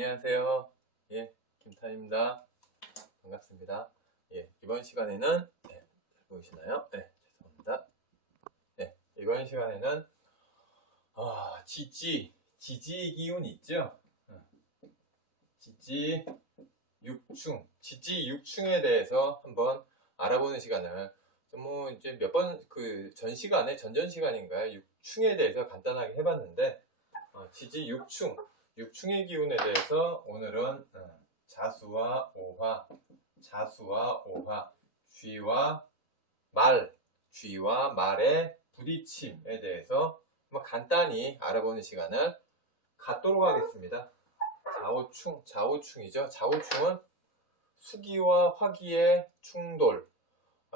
안녕하세요. 예, 김탄입니다. 반갑습니다. 예, 이번 시간에는, 잘 보이시나요? 네, 죄송합니다. 네, 이번 시간에는, 지지 기운 있죠? 지지 6충, 지지 6충에 대해서 한번 알아보는 시간을, 이제 몇 번, 전 시간에, 전전 시간인가요? 6충에 대해서 간단하게 해봤는데, 지지 6충, 6충의 기운에 대해서 오늘은 자수와 오화, 쥐와 말의 부딪힘에 대해서 한번 간단히 알아보는 시간을 갖도록 하겠습니다. 좌우충이죠. 좌우충은 수기와 화기의 충돌,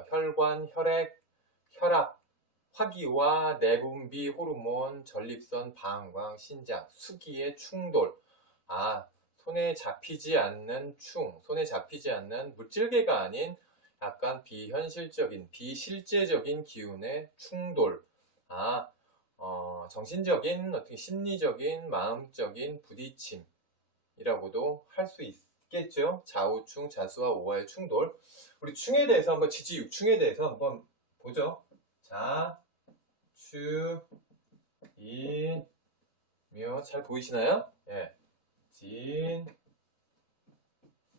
혈관, 혈액, 혈압, 화기와 내분비, 호르몬, 전립선, 방광, 신장, 수기의 충돌. 손에 잡히지 않는 손에 잡히지 않는 물질계가 아닌 약간 비실제적인 기운의 충돌. 정신적인, 어떻게 심리적인, 마음적인 부딪힘이라고도 할 수 있겠죠. 좌우충, 자수와 오화의 충돌. 우리 충에 대해서 한번 지지 6충에 대해서 한번 보죠. 묘, 잘 보이시나요? 예. 진,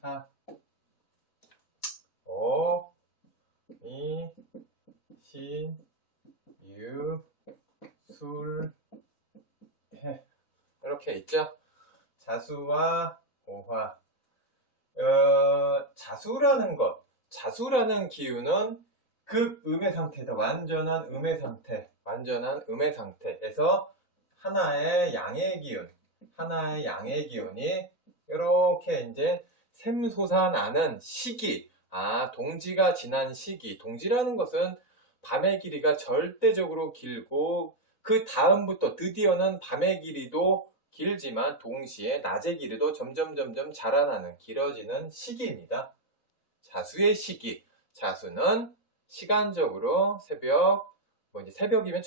사, 오, 미, 신, 유, 술, 해. 이렇게 있죠? 자수와 오화. 자수라는 기운은 극음의 상태다. 완전한 음의 상태에서 하나의 양의 기운이 이렇게 이제 샘솟아나는 시기. 동지가 지난 시기. 동지라는 것은 밤의 길이가 절대적으로 길고 그 다음부터 드디어는 밤의 길이도 길지만 동시에 낮의 길이도 점점 자라나는 길어지는 시기입니다. 자수의 시기. 자수는 시간적으로 새벽이라면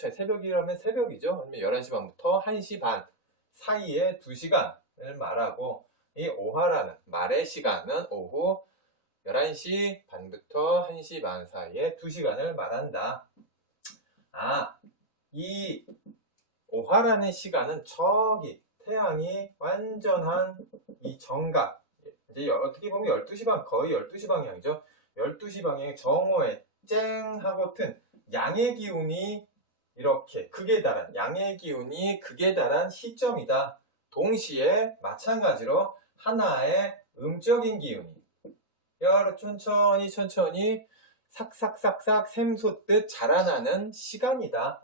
새벽이죠. 아니면 11시 반부터 1시 반 사이에 2시간을 말하고, 이 오화라는 말의 시간은 오후 11시 반부터 1시 반 사이에 2시간을 말한다. 이 오화라는 시간은 저기 태양이 완전한 이 정각, 이제 어떻게 보면 12시 방, 거의 12시 방향이죠. 12시 방향의 정오에 쨍 하고 튼 양의 기운이 극에 달한 시점이다. 동시에 마찬가지로 하나의 음적인 기운이 여러 천천히 삭삭 샘솟듯 자라나는 시간이다.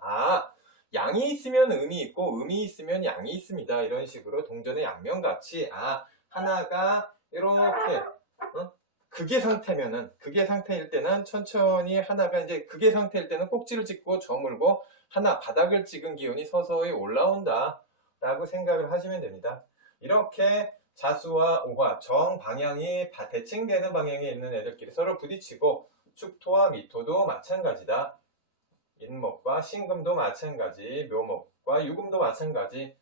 양이 있으면 음이 있고 음이 있으면 양이 있습니다. 이런 식으로 동전의 양면같이 하나가 이렇게 극의 상태일 때는 천천히 하나가 이제 극의 상태일 때는 꼭지를 찍고 저물고 하나 바닥을 찍은 기운이 서서히 올라온다 라고 생각을 하시면 됩니다. 이렇게 자수와 오화 정방향이 대칭되는 방향에 있는 애들끼리 서로 부딪히고, 축토와 미토도 마찬가지다. 인목과 신금도 마찬가지, 묘목과 유금도 마찬가지,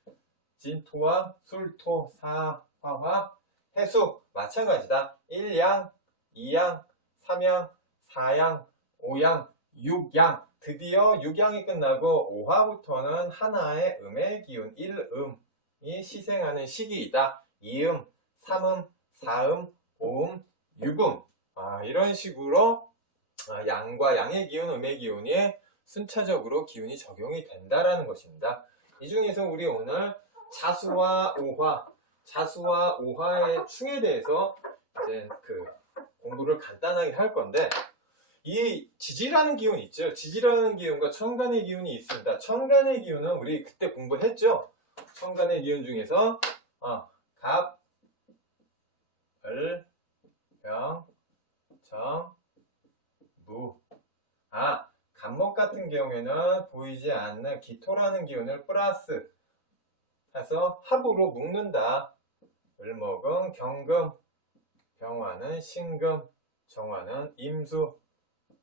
진토와 술토, 사화와 해수 마찬가지다. 1양, 2양, 3양, 4양, 5양, 6양. 드디어 6양이 끝나고 5화부터는 하나의 음의 기운 1음이 시생하는 시기이다. 2음, 3음, 4음, 5음, 6음. 이런 식으로 양과 양의 기운, 음의 기운이 순차적으로 기운이 적용이 된다라는 것입니다. 이 중에서 우리 오늘 자수와 오화의 충에 대해서 이제 공부를 간단하게 할 건데, 이 지지라는 기운 있죠. 지지라는 기운과 천간의 기운이 있습니다. 천간의 기운은 우리 그때 공부했죠. 천간의 기운 중에서 갑, 을, 병, 정, 무. 갑목 같은 경우에는 보이지 않는 기토라는 기운을 플러스 해서 합으로 묶는다. 을목은 경금, 병화는 신금, 정화는 임수,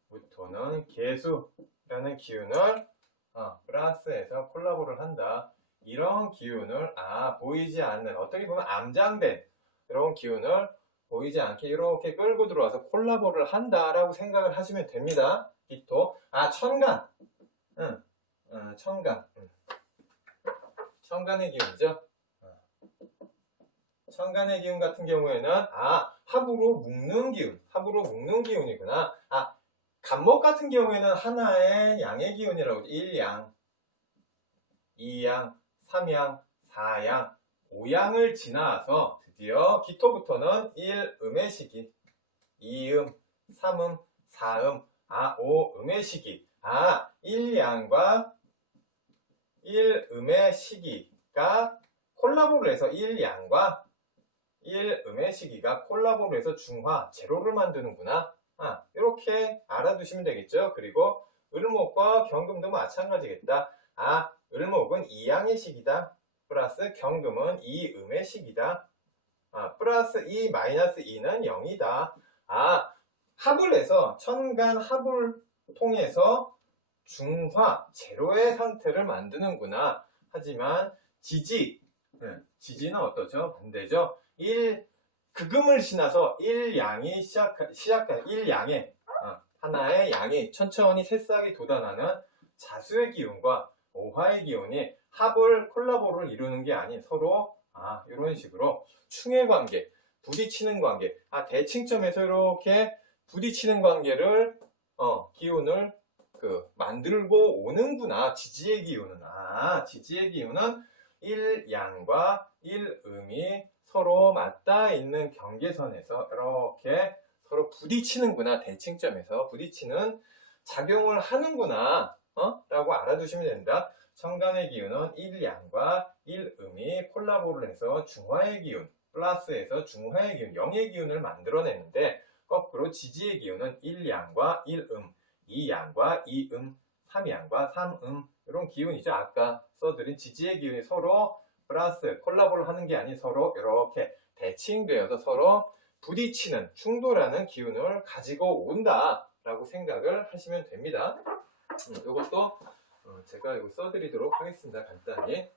무토는 개수라는 기운을 플러스해서 콜라보를 한다. 이런 기운을 보이지 않는 어떻게 보면 암장된 이런 기운을 보이지 않게 이렇게 끌고 들어와서 콜라보를 한다라고 생각을 하시면 됩니다. 기토. 천간. 천간. 천간의 기운이죠. 천간의 기운 같은 경우에는 합으로 묶는 기운. 합으로 묶는 기운이구나. 간목 같은 경우에는 하나의 양의 기운이라고 하죠. 1양, 2양, 3양, 4양, 5양을 지나서 드디어 기토부터는 1음의 시기, 2음, 3음, 4음, 5음의 시기. 1양과 1음의 시기가 콜라보를 해서 1양과 1음의 시기가 콜라보를 해서 중화, 제로를 만드는구나. 이렇게 알아두시면 되겠죠. 그리고 을목과 경금도 마찬가지겠다. 을목은 2양의 시기다. 플러스 경금은 2음의 시기다. 플러스 2 마이너스 2는 0이다. 합을 해서 천간 합을 통해서 중화, 제로의 상태를 만드는구나. 하지만 지지는 어떠죠? 반대죠. 극음을 지나서 1양이 시작한 1양의 하나의 양이 천천히 새싹이 돋아나는 자수의 기운과 오화의 기운이 합을 콜라보를 이루는 게 아닌 서로 이런 식으로 충의 관계, 부딪히는 관계, 대칭점에서 이렇게 부딪히는 관계를 기운을 만들고 오는구나. 지지의 기운은 지지의 기운은 1양과 1음이 서로 맞닿아 있는 경계선에서 이렇게 서로 부딪히는구나. 대칭점에서 부딪히는 작용을 하는구나. 라고 알아두시면 됩니다. 천간의 기운은 1양과 1음이 콜라보를 해서 중화의 기운, 플러스해서 중화의 기운, 영의 기운을 만들어내는데, 거꾸로 지지의 기운은 1양과 1음, 2양과 2음, 3양과 3음, 이런 기운이죠. 아까 써드린 지지의 기운이 서로 플러스 콜라보를 하는 게 아닌 서로 이렇게 대칭되어서 서로 부딪히는, 충돌하는 기운을 가지고 온다 라고 생각을 하시면 됩니다. 이것도 제가 이거 써드리도록 하겠습니다. 간단히.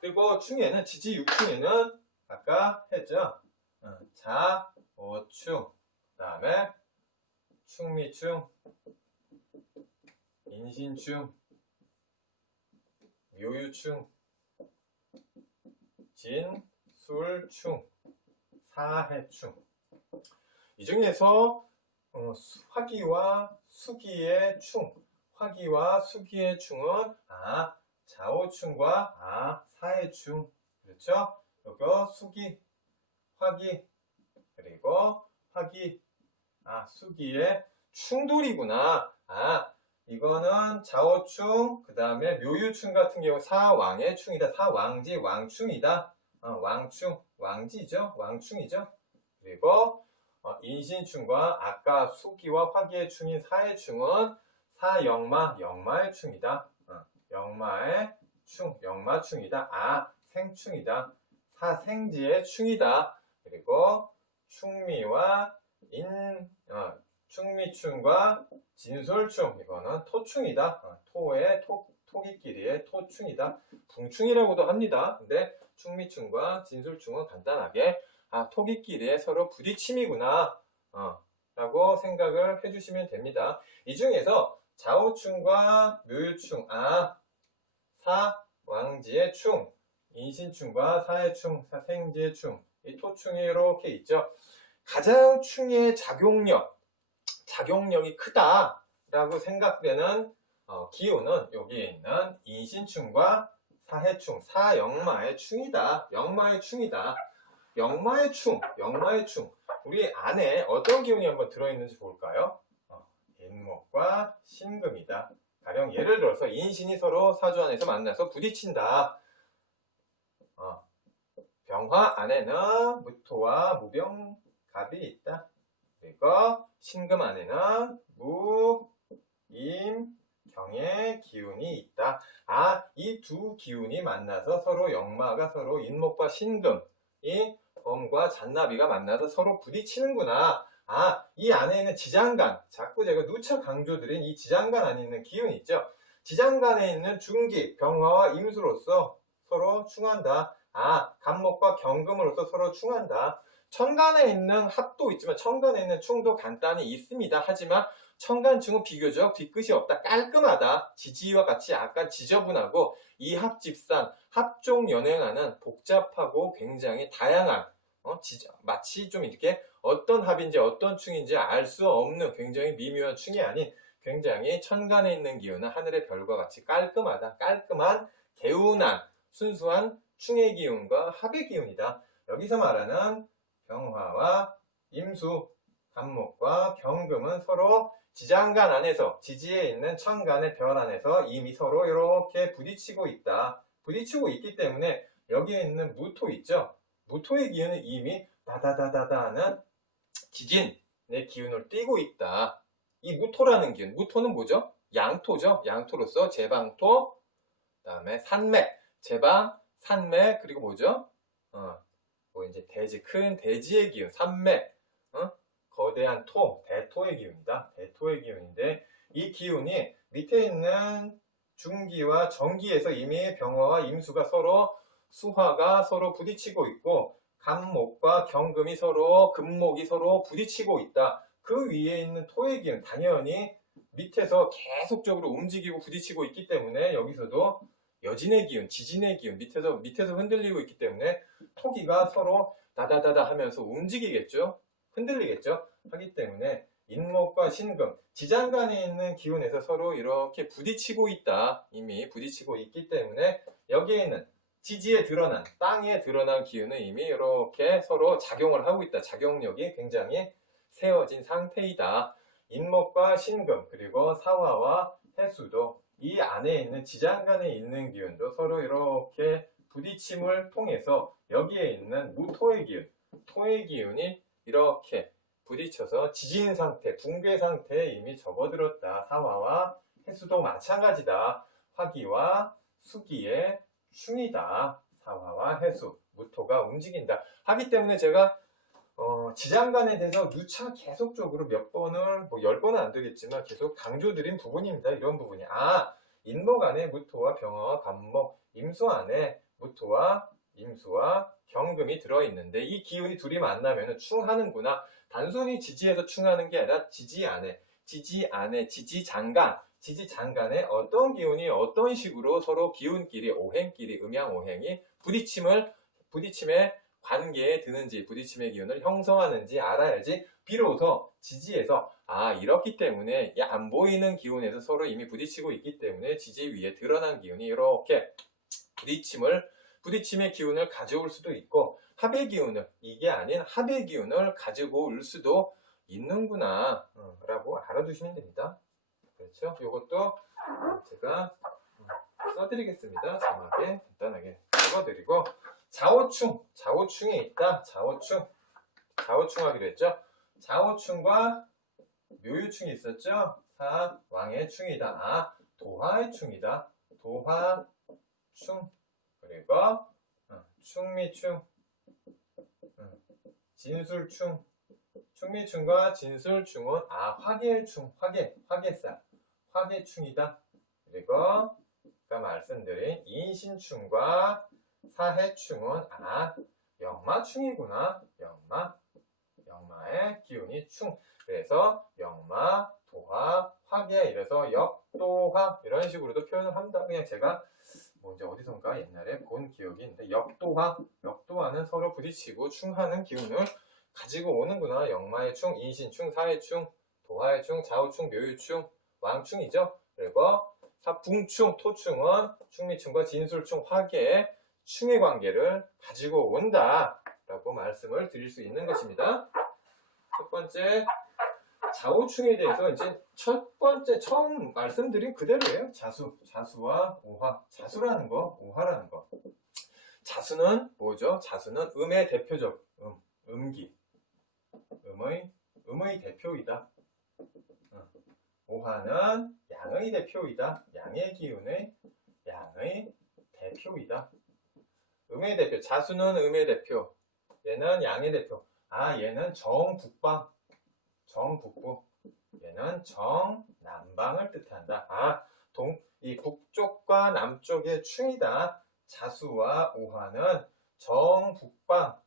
그리고 충에는, 지지 6충에는 아까 했죠. 자오충, 그 다음에 충미충, 인신충, 묘유충, 진술충, 사해충. 이 중에서 화기와 수기의 충, 화기와 수기의 충은 자오충과 사해충. 그렇죠? 여기 수기, 화기, 그리고 화기, 수기의 충돌이구나. 이거는 자오충, 그 다음에 묘유충 같은 경우 사왕의 충이다. 사왕지, 왕충이다. 왕충, 왕지죠? 왕충이죠? 그리고 인신충과 아까 수기와 화기의 충인 사해충은 사영마, 영마의 충이다. 영마의 충, 영마충이다. 생충이다. 사생지의 충이다. 그리고 충미와 충미충과 진솔충, 이거는 토충이다. 토기끼리의 토충이다. 붕충이라고도 합니다. 근데 충미충과 진솔충은 간단하게 토기끼리의 서로 부딪힘이구나 라고 생각을 해주시면 됩니다. 이 중에서 자오충과 묘유충, 사왕지의 충, 인신충과 사해충, 사생지의 충, 이 토충이 이렇게 있죠. 가장 충의 작용력이 크다라고 생각되는 기운은 여기에 있는 인신충과 사해충, 사영마의 충이다. 영마의 충이다. 영마의 충. 우리 안에 어떤 기운이 한번 들어있는지 볼까요? 인목과 신금이다. 가령 예를 들어서 인신이 서로 사주 안에서 만나서 부딪힌다. 병화 안에는 무토와 무병갑이 있다. 그리고 신금 안에는 무, 임, 경의 기운이 있다. 이 두 기운이 만나서 서로 역마가 서로 인목과 신금이 범과 잔나비가 만나서 서로 부딪히는구나. 이 안에 있는 지장간, 자꾸 제가 누차 강조드린 이 지장간 안에 있는 기운이 있죠. 지장간에 있는 중기, 병화와 임수로서 서로 충한다. 아, 간목과 경금으로서 서로 충한다. 천간에 있는 합도 있지만 천간에 있는 충도 간단히 있습니다. 하지만 천간충은 비교적 뒤끝이 없다. 깔끔하다. 지지와 같이 약간 지저분하고 이합집산, 합종연행하는 복잡하고 굉장히 다양한 마치 좀 이렇게 어떤 합인지 어떤 충인지 알 수 없는 굉장히 미묘한 충이 아닌 굉장히 천간에 있는 기운은 하늘의 별과 같이 깔끔하다. 깔끔한 개운한 순수한 충의 기운과 합의 기운이다. 여기서 말하는 병화와 임수, 간목과 경금은 서로 지장간 안에서 지지에 있는 천간의 별 안에서 이미 서로 이렇게 부딪히고 있다. 부딪히고 있기 때문에 여기에 있는 무토 있죠? 무토의 기운은 이미 다다다다다 하는 지진의 기운을 띠고 있다. 이 무토라는 기운, 무토는 뭐죠? 양토죠. 양토로서 제방토, 그다음에 산맥, 제방, 산맥, 그리고 뭐죠? 이제 대지, 큰 대지의 기운, 산맥, 거대한 토, 대토의 기운이다. 대토의 기운인데 이 기운이 밑에 있는 중기와 정기에서 이미 병화와 임수가 서로 수화가 서로 부딪히고 있고 간목과 경금이 서로 금목이 서로 부딪히고 있다. 그 위에 있는 토의 기운 당연히 밑에서 계속적으로 움직이고 부딪히고 있기 때문에 여기서도 여진의 기운, 지진의 기운 밑에서 흔들리고 있기 때문에 토기가 서로 다다다다 하면서 움직이겠죠. 흔들리겠죠. 하기 때문에 인목과 신금, 지장간에 있는 기운에서 서로 이렇게 부딪히고 있다. 이미 부딪히고 있기 때문에 여기에는 지지에 드러난, 땅에 드러난 기운은 이미 이렇게 서로 작용을 하고 있다. 작용력이 굉장히 세워진 상태이다. 인목과 신금, 그리고 사화와 해수도 이 안에 있는 지장간에 있는 기운도 서로 이렇게 부딪힘을 통해서 여기에 있는 무토의 기운, 토의 기운이 이렇게 부딪혀서 지진 상태, 붕괴 상태에 이미 접어들었다. 사화와 해수도 마찬가지다. 화기와 수기의 충이다. 사화와 해수, 무토가 움직인다. 하기 때문에 제가 지장간에 대해서 누차 계속적으로 몇 번을, 10번은 안 되겠지만 계속 강조드린 부분입니다. 이런 부분이. 인목 안에 무토와 병화와 간목, 임수 안에 무토와 임수와 경금이 들어있는데 이 기운이 둘이 만나면 충하는구나. 단순히 지지에서 충하는 게 아니라 지지 안에, 지지장간, 지지장간에 어떤 기운이 어떤 식으로 서로 기운끼리, 오행끼리, 음양오행이 부딪힘의 관계에 드는지, 부딪힘의 기운을 형성하는지 알아야지 비로소 지지에서 이렇기 때문에 안 보이는 기운에서 서로 이미 부딪히고 있기 때문에 지지 위에 드러난 기운이 이렇게 부딪힘의 기운을 가져올 수도 있고 합의 기운을, 이게 아닌 합의 기운을 가지고 올 수도 있는구나 라고 알아두시면 됩니다. 그렇죠? 이것도 제가 써드리겠습니다. 자막에 간단하게 적어드리고 좌우충이 있다. 좌우충 하기로 했죠. 좌우충과 묘유충이 있었죠. 사왕의 충이다. 도화의 충이다. 도화충, 그리고 충미충, 진술충. 충미충과 진술충은 화계충, 화계살, 화계충이다. 그리고 아까 말씀드린 인신충과 사해충은 역마충이구나. 역마의 기운이 충. 그래서 역마, 도화, 화계, 이래서 역도화 이런 식으로도 표현을 한다. 그냥 제가 이제 어디선가 옛날에 본 기억이 있는데 역도화는 서로 부딪히고 충하는 기운을 가지고 오는구나. 역마의 충, 인신충, 사해충, 도화의 충, 좌우충, 묘유충, 왕충이죠. 그리고 붕충, 토충은 충미충과 진술충, 화계의 충의 관계를 가지고 온다 라고 말씀을 드릴 수 있는 것입니다. 첫 번째 좌우충에 대해서 이제 첫 번째 처음 말씀드린 그대로예요. 자수와 오화. 자수라는 거, 오화라는 거. 자수는 뭐죠? 자수는 음의 대표적 음기, 음의 대표이다. 오화는 양의 대표이다. 양의 기운의 양의 대표이다. 음의 대표, 자수는 음의 대표, 얘는 양의 대표. 얘는 정북방, 정북부, 얘는 정남방을 뜻한다. 이 북쪽과 남쪽의 충이다. 자수와 오화는 정북과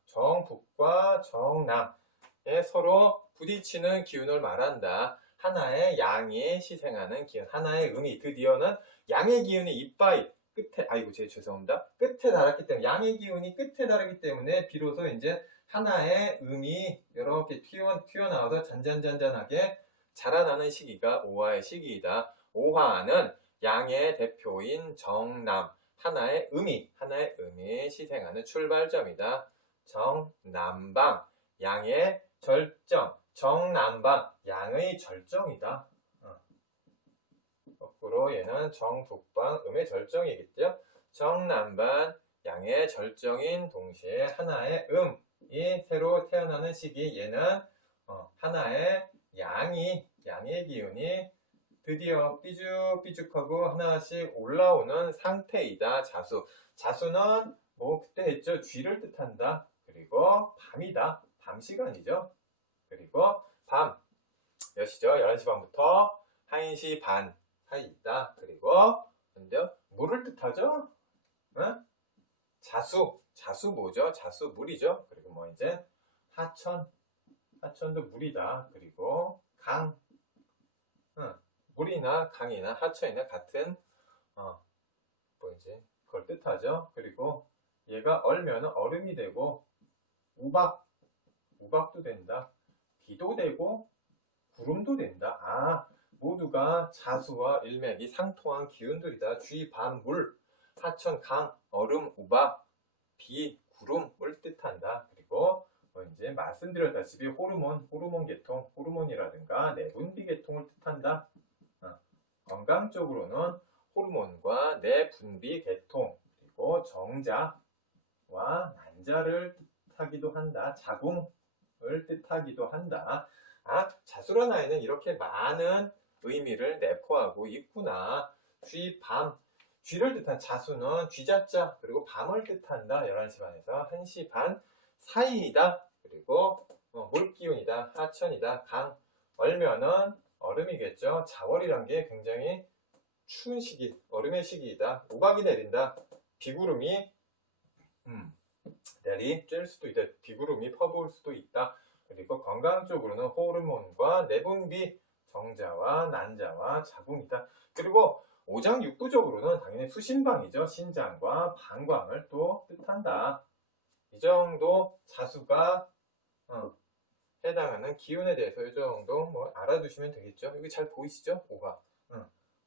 정남에 서로 부딪히는 기운을 말한다. 하나의 양이 시생하는 기운, 하나의 음이, 드디어는 양의 기운이 이빠이 끝에, 아이고 죄송합니다. 끝에 달았기 때문에, 양의 기운이 끝에 달았기 때문에 비로소 이제 하나의 음이 이렇게 튀어나와서 잔잔잔잔하게 자라나는 시기가 오화의 시기이다. 오화는 양의 대표인 정남, 하나의 음이 시생하는 출발점이다. 정남방, 양의 절정, 정남방, 양의 절정이다. 거꾸로 얘는 정북방, 음의 절정이겠죠. 정남방, 양의 절정인 동시에 하나의 음이 새로 태어나는 시기, 얘는 하나의 양의 기운이 드디어 삐죽삐죽하고 하나씩 올라오는 상태이다. 자수는 뭐 그때 했죠. 쥐를 뜻한다. 그리고 밤이다. 밤 시간이죠. 그리고 밤 몇 시죠? 11시 반부터 1시 반 사이 있다. 그리고 근데 물을 뜻하죠? 응? 자수 뭐죠? 자수 물이죠. 그리고 뭐 이제 하천도 물이다. 그리고 강, 물이나 강이나 하천이나 같은 뭐 이제 그걸 뜻하죠. 그리고 얘가 얼면 얼음이 되고 우박도 된다. 비도 되고 구름도 된다. 모두가 자수와 일맥이 상통한 기운들이다. 쥐, 밤, 물, 하천, 강, 얼음, 우박, 비, 구름을 뜻한다. 그리고 이제 말씀드렸다시피 호르몬 계통, 호르몬이라든가 내분비 계통을 뜻한다. 건강적으로는 호르몬과 내분비 계통, 그리고 정자와 난자를 뜻하기도 한다. 자궁을 뜻하기도 한다. 자수란 아이는 이렇게 많은 의미를 내포하고 있구나. 쥐를 뜻한 자수는 쥐자자, 그리고 밤을 뜻한다. 11시 반에서 1시 반 사이이다. 그리고 물기운이다. 하천이다. 강, 얼면은 얼음이겠죠. 자월이란 게 굉장히 추운 시기, 얼음의 시기이다. 우박이 내린다. 비구름이 내리쬐을 수도 있다. 비구름이 퍼부을 수도 있다. 그리고 건강적으로는 호르몬과 내분비, 정자와 난자와 자궁이다. 그리고 오장육부적으로는 당연히 수신방이죠. 신장과 방광을 또 뜻한다. 이 정도 자수가 해당하는 기운에 대해서 이 정도 뭐 알아두시면 되겠죠. 여기 잘 보이시죠? 오화.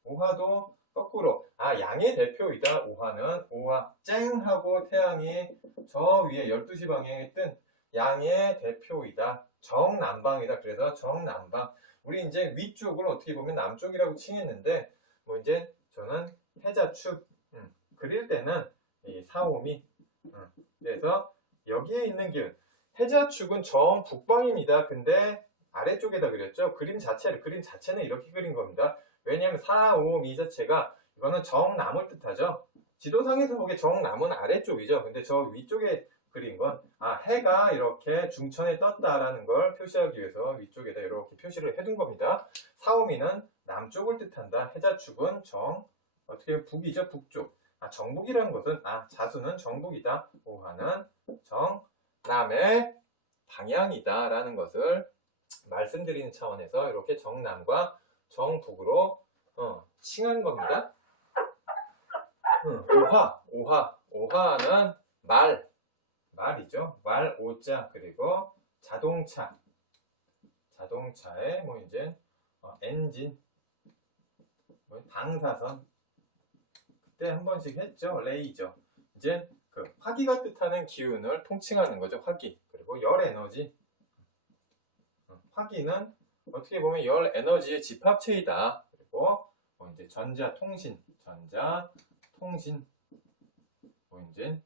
오화도 거꾸로 양의 대표이다. 오화는 오화 쨍하고 태양이 저 위에 12시 방향에 뜬 양의 대표이다. 정남방이다. 그래서 정남방. 우리 이제 위쪽을 어떻게 보면 남쪽이라고 칭했는데 뭐 이제 저는 해자축 그릴 때는 이 사오미 그래서 여기에 있는 기운 해자축은 정북방입니다. 근데 아래쪽에다 그렸죠. 그림 자체는 이렇게 그린 겁니다. 왜냐하면 4, 5, 이 자체가 이거는 정남을 뜻하죠. 지도상에서 보기에 정남은 아래쪽이죠. 근데 저 위쪽에 그린 건 해가 이렇게 중천에 떴다라는 걸 표시하기 위해서 위쪽에다 이렇게 표시를 해둔 겁니다. 4, 5미는 남쪽을 뜻한다. 해자축은 어떻게 보면 북이죠. 북쪽. 정북이라는 것은 자수는 정북이다. 오화는 정남의 방향이다 라는 것을 말씀드리는 차원에서 이렇게 정남과 정북으로 칭한 겁니다. 오화는 말이죠. 말 오자. 그리고 자동차에 뭐 이제 엔진, 뭐 방사선 그때 한 번씩 했죠. 레이저. 이제 그 화기가 뜻하는 기운을 통칭하는 거죠. 화기. 그리고 열 에너지. 화기는 어떻게 보면 열 에너지의 집합체이다. 그리고 뭐 이제 전자통신, 뭐 이제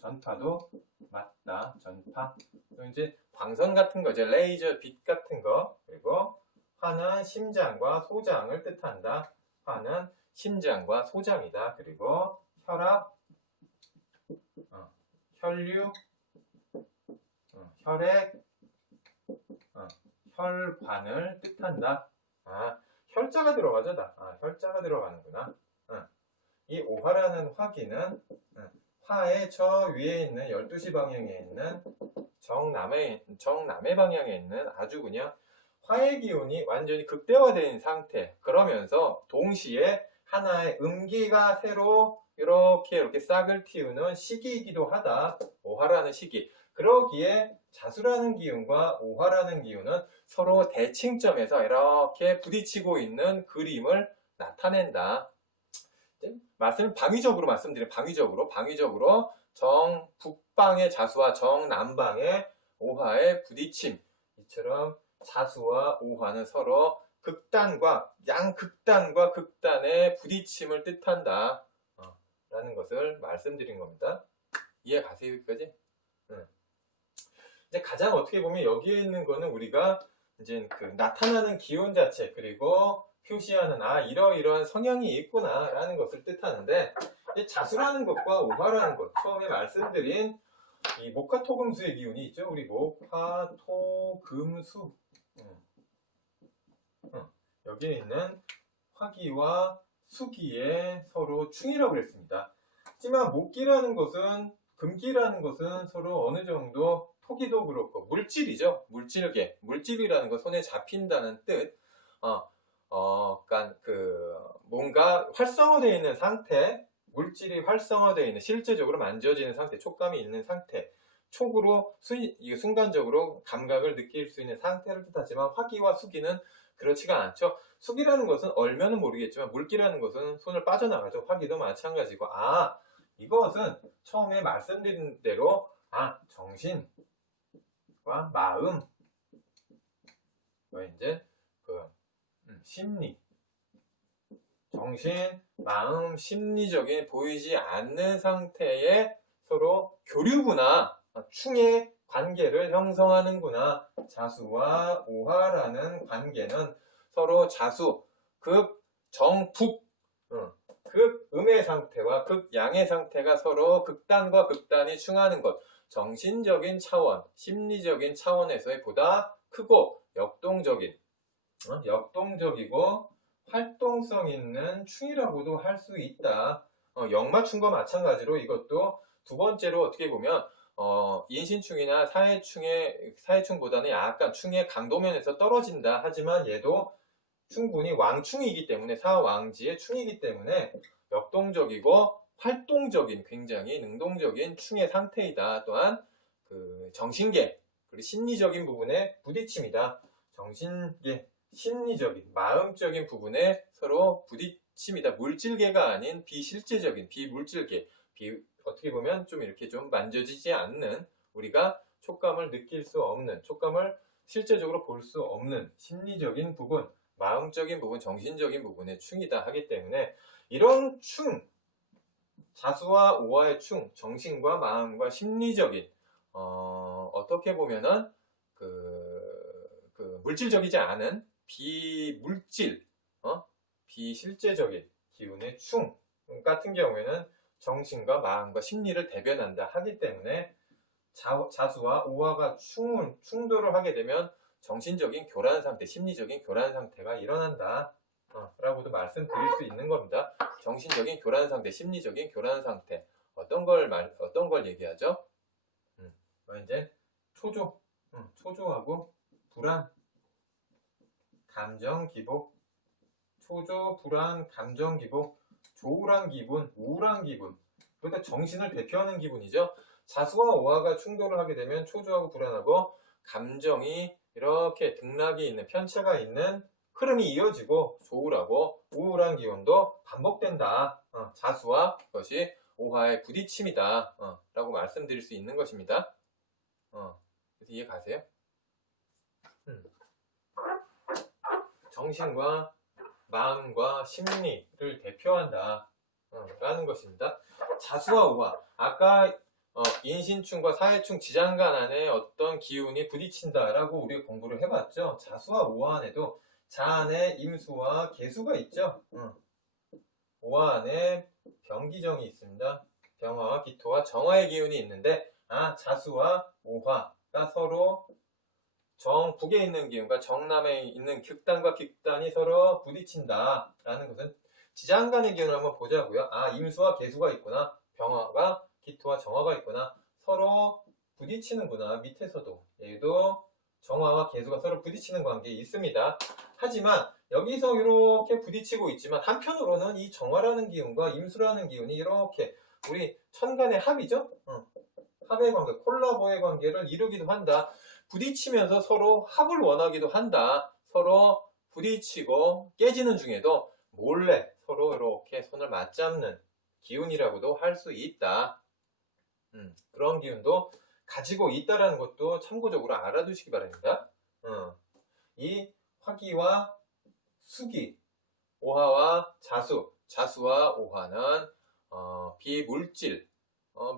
전파도 맞다. 전파. 또 이제 광선 같은 거, 이제 레이저 빛 같은 거. 그리고 화는 심장과 소장을 뜻한다. 화는 심장과 소장이다. 그리고 혈압, 혈류, 혈액, 혈관을 뜻한다. 혈자가 들어가죠. 혈자가 들어가는구나. 이 오화라는 화기는 화의 저 위에 있는 12시 방향에 있는 정남의 방향에 있는 아주 그냥 화의 기운이 완전히 극대화된 상태. 그러면서 동시에 하나의 음기가 새로 이렇게 싹을 틔우는 시기이기도 하다. 오화라는 시기. 그러기에 자수라는 기운과 오화라는 기운은 서로 대칭점에서 이렇게 부딪히고 있는 그림을 나타낸다. 방위적으로 말씀드린 방위적으로 정북방의 자수와 정남방의 오화의 부딪힘. 이처럼 자수와 오화는 서로 양극단과 극단의 부딪힘을 뜻한다. 라는 것을 말씀드린 겁니다. 이해 가세요, 여기까지? 이제 가장 어떻게 보면 여기에 있는 거는 우리가 이제 그 나타나는 기운 자체, 그리고 표시하는 이러이러한 성향이 있구나 라는 것을 뜻하는데, 자수라는 것과 오화라는 것, 처음에 말씀드린 이 목화토금수의 기운이 있죠. 우리 목화토금수, 여기에 있는 화기와 수기의 서로 충이라고 그랬습니다. 하지만 목기라는 것은, 금기라는 것은 서로 어느 정도 토기도 그렇고 물질이죠. 물질이라는 건 손에 잡힌다는 뜻. 그러니까 뭔가 활성화되어 있는 상태, 물질이 활성화되어 있는, 실제적으로 만져지는 상태, 촉감이 있는 상태, 촉으로 순간적으로 감각을 느낄 수 있는 상태를 뜻하지만, 화기와 수기는 그렇지가 않죠. 수기라는 것은 얼면은 모르겠지만 물기라는 것은 손을 빠져나가죠. 화기도 마찬가지고. 이것은 처음에 말씀드린 대로 정신과 마음, 이제 심리, 정신, 마음, 심리적인 보이지 않는 상태의 서로 교류구나, 충의 관계를 형성하는구나. 자수와 오화라는 관계는 서로 자수, 극, 정북, 극음의 상태와 극양의 상태가 서로 극단과 극단이 충하는 것, 정신적인 차원, 심리적인 차원에서의 보다 크고 역동적이고 활동성 있는 충이라고도 할 수 있다. 역맞춤과 마찬가지로 이것도 두 번째로 어떻게 보면 인신충이나 사해충보다는 약간 충의 강도면에서 떨어진다. 하지만 얘도 충분히 왕충이기 때문에, 사왕지의 충이기 때문에 역동적이고 활동적인, 굉장히 능동적인 충의 상태이다. 또한 그 정신계, 그리고 심리적인 부분의 부딪힘이다. 정신계, 심리적인, 마음적인 부분에 서로 부딪힘이다. 물질계가 아닌 비실제적인, 비물질계, 어떻게 보면 좀 이렇게 좀 만져지지 않는, 우리가 촉감을 느낄 수 없는, 촉감을 실제적으로 볼 수 없는 심리적인 부분, 마음적인 부분, 정신적인 부분의 충이다 하기 때문에, 이런 충, 자수와 오화의 충, 정신과 마음과 심리적인, 어떻게 보면은 물질적이지 않은 비물질, 비실제적인 기운의 충 같은 경우에는 정신과 마음과 심리를 대변한다 하기 때문에, 자수와 오화가 충돌을 하게 되면 정신적인 교란 상태, 심리적인 교란 상태가 일어난다 라고도 말씀드릴 수 있는 겁니다. 정신적인 교란 상태, 심리적인 교란 상태, 어떤 걸 얘기하죠? 이제 초조하고 불안, 감정 기복, 초조, 불안, 감정 기복, 조울한 기분, 우울한 기분, 그러니까 정신을 대표하는 기분이죠. 자수와 오화가 충돌을 하게 되면 초조하고 불안하고 감정이 이렇게 등락이 있는, 편차가 있는 흐름이 이어지고, 조울하고 우울한 기운도 반복된다. 자수와 그것이 오화의 부딪힘이다 라고 말씀드릴 수 있는 것입니다. 그래서 이해 가세요? 정신과 마음과 심리를 대표한다 라는 것입니다. 자수와 오화, 아까 인신충과 사해충, 지장간 안에 어떤 기운이 부딪힌다 라고 우리가 공부를 해봤죠. 자수와 오화 안에도 자 안에 임수와 계수가 있죠. 오화 안에 병기정이 있습니다. 병화와 기토와 정화의 기운이 있는데, 자수와 오화가 서로 정북에 있는 기운과 정남에 있는 극단과 극단이 서로 부딪힌다 라는 것은 지장 간의 기운을 한번 보자고요. 아, 임수와 계수가 있구나. 병화가 기토와 정화가 있구나. 서로 부딪히는구나. 밑에서도 얘도 정화와 계수가 서로 부딪히는 관계에 있습니다. 하지만 여기서 이렇게 부딪히고 있지만 한편으로는 이 정화라는 기운과 임수라는 기운이 이렇게 우리 천간의 합이죠? 합의 관계, 콜라보의 관계를 이루기도 한다. 부딪히면서 서로 합을 원하기도 한다. 서로 부딪히고 깨지는 중에도 몰래 서로 이렇게 손을 맞잡는 기운이라고도 할 수 있다. 그런 기운도 가지고 있다는 것도 참고적으로 알아두시기 바랍니다. 이 화기와 수기, 오화와 자수, 자수와 오화는 비물질,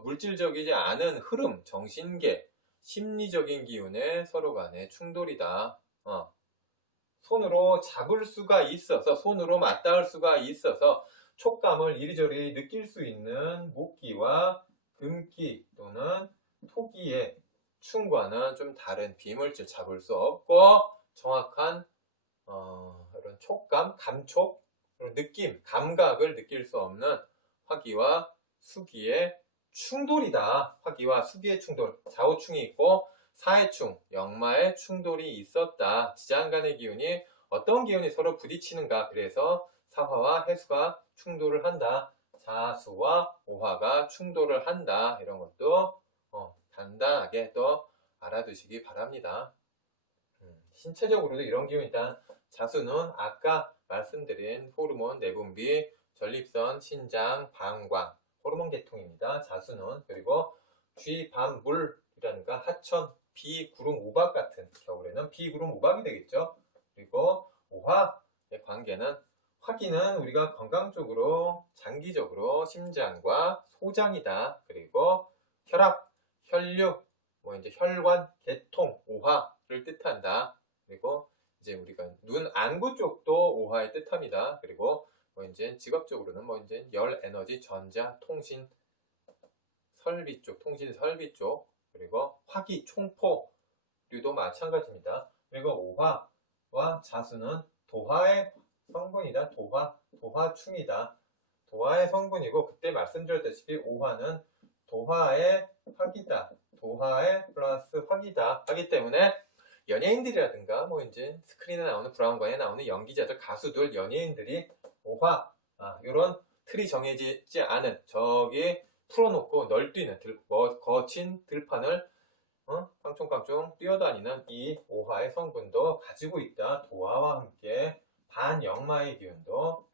물질적이지 않은 흐름, 정신계, 심리적인 기운의 서로 간의 충돌이다. 손으로 잡을 수가 있어서, 손으로 맞닿을 수가 있어서 촉감을 이리저리 느낄 수 있는 목기와 금기 또는 토기의 충과는 좀 다른 비물질, 잡을 수 없고 정확한 이런 촉감, 감촉, 느낌, 감각을 느낄 수 없는 화기와 수기의 충돌이다. 화기와 수기의 충돌, 좌우충이 있고 사해충, 역마의 충돌이 있었다. 지장 간의 기운이 어떤 기운이 서로 부딪히는가. 그래서 사화와 해수가 충돌을 한다. 자수와 오화가 충돌을 한다. 이런 것도 간단하게 또 알아두시기 바랍니다. 신체적으로도 이런 기운이 일단 자수는 아까 말씀드린 호르몬, 내분비, 전립선, 신장, 방광, 호르몬 계통입니다. 자수는. 그리고 쥐, 밤, 물이라든가 하천, 비, 구름, 우박 같은, 겨울에는 비, 구름, 우박이 되겠죠. 그리고 오화의 관계는, 화기는 우리가 건강적으로 장기적으로 심장과 소장이다. 그리고 혈압, 혈류, 이제 혈관, 계통, 오화를 뜻한다. 그리고 이제 우리가 눈 안구 쪽도 오화의 뜻합니다. 그리고 이제 직업적으로는 이제 열, 에너지, 전자, 통신, 설비 쪽, 통신 설비 쪽, 그리고 화기, 총포류도 마찬가지입니다. 그리고 오화와 자수는 도화의 성분이다. 도화충이다. 도화의 성분이고, 그때 말씀드렸다시피 오화는 도화의 화기다. 도화의 플러스 화기다. 하기 때문에 연예인들이라든가 이제 스크린에 나오는 브라운관에 나오는 연기자들, 가수들, 연예인들이 오화 이런 틀이 정해지지 않은 저기 풀어놓고 널뛰는 거친 들판을 깡총깡총 뛰어다니는 이 오화의 성분도 가지고 있다. 도화와 함께 반역마의 기운도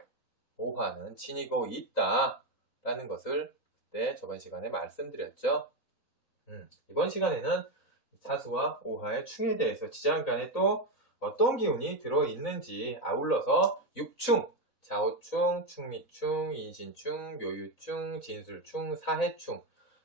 오화는 지니고 있다라는 것을 저번 시간에 말씀드렸죠. 이번 시간에는 자수와 오화의 충에 대해서 지장 간에 또 어떤 기운이 들어있는지, 아울러서 육충, 좌우충, 충미충, 인신충, 묘유충, 진술충, 사해충,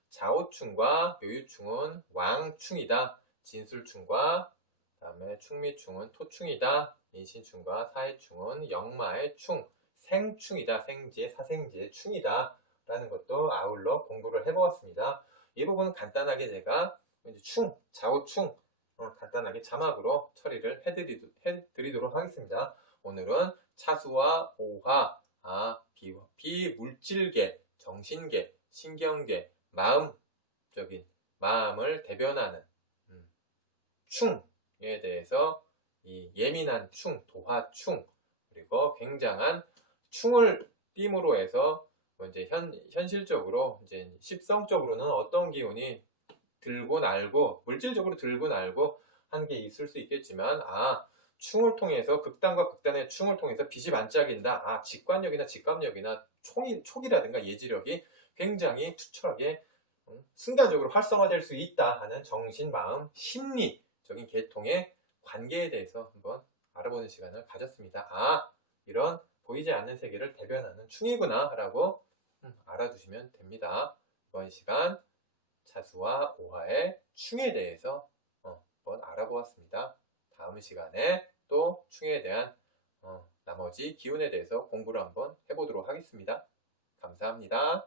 좌우충과 묘유충은 왕충이다. 진술충과 그다음에 충미충은 토충이다. 인신충과 사해충은 역마의 충, 생충이다. 생지의 사생지의 충이다 라는 것도 아울러 공부를 해보았습니다. 이 부분은 간단하게 제가 충, 좌우충 간단하게 자막으로 처리를 해드리도록 하겠습니다. 오늘은 차수와 오화, 비물질계, 정신계, 신경계, 마음적인, 마음을 대변하는 충에 대해서 이 예민한 충, 도화충, 그리고 굉장한 충을 띠므로 해서 이제 현실적으로 이제 십성적으로는 어떤 기운이 들고 날고, 물질적으로 들고 날고 하는 게 있을 수 있겠지만, 충을 통해서, 극단과 극단의 충을 통해서 빛이 반짝인다. 직관력이나 직감력이나 촉이라든가 예지력이 굉장히 투철하게 순간적으로 활성화될 수 있다 하는 정신, 마음, 심리적인 계통의 관계에 대해서 한번 알아보는 시간을 가졌습니다. 이런 보이지 않는 세계를 대변하는 충이구나 라고 알아두시면 됩니다. 이번 시간 자수와 오화의 충에 대해서 한번 알아보았습니다. 다음 시간에 또 충에 대한 나머지 기운에 대해서 공부를 한번 해보도록 하겠습니다. 감사합니다.